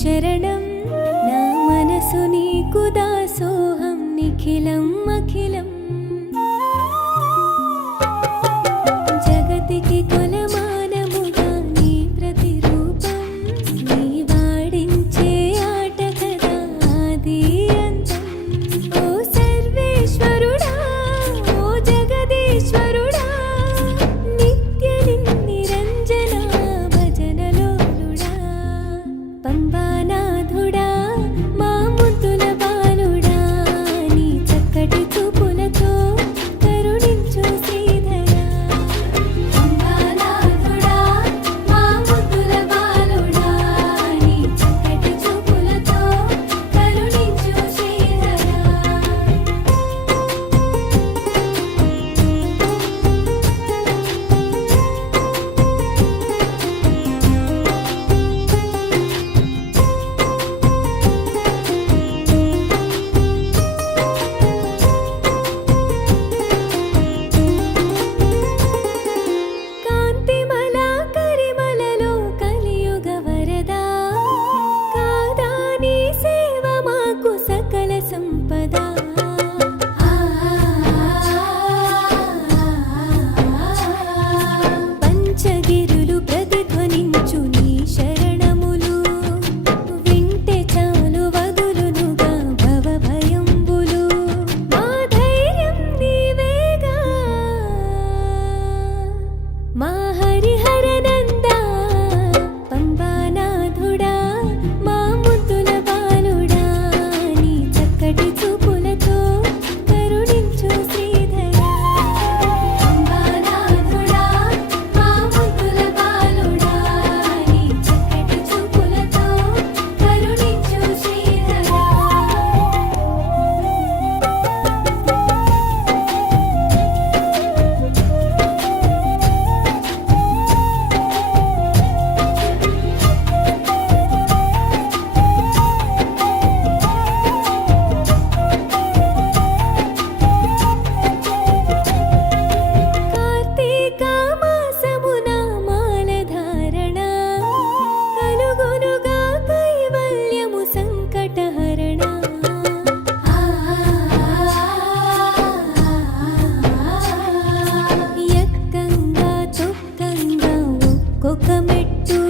శరణం నా మనసు నీకు దాసోహం నిఖిలం అఖిలం జగతికి కొలమానముగా నీ ప్రతిరూపం నీ వాడించే ఆట కదా ఆది అంతం ఓ సర్వేశ్వరుడా ఓ జగదీశ్వరుడా నిత్య నిరంజన భజనలోలుడా పంబానాథుడా మా ముద్దుల బాలుడా నీ చక్కటి చూపులతో కరుణించు శ్రీధరా పంబానాథుడా మా ముద్దుల బాలుడా నీ చక్కటి చూపులతో కరుణించు శ్రీధరా కాంతిమల కరిమలలో కలియుగ వరదా కాదా నీ సేవ మాకు సకల సంపద పంచగిరులు ప్రతిధ్వనించు నీ శరణములు వింటే చాలు వదులునుగా భవ భయంబులు మా ధైర్యం నీవేగా మా హరిహర నందా పంబానాథుడా మా ముద్దుల బాలుడా నీ చక్కటి చూపులతో కరుణించు శ్రీధరా పంబానాథుడా మా ముద్దుల బాలుడా నీ చక్కటి చూపులతో కరుణించు శ్రీధరా కార్తీక మాసమున మాలధారణ కలుగునుగా కైవల్యము సంకటహరణ ఎక్కంగా తొక్కంగా ఒక్కొక్క మెట్టు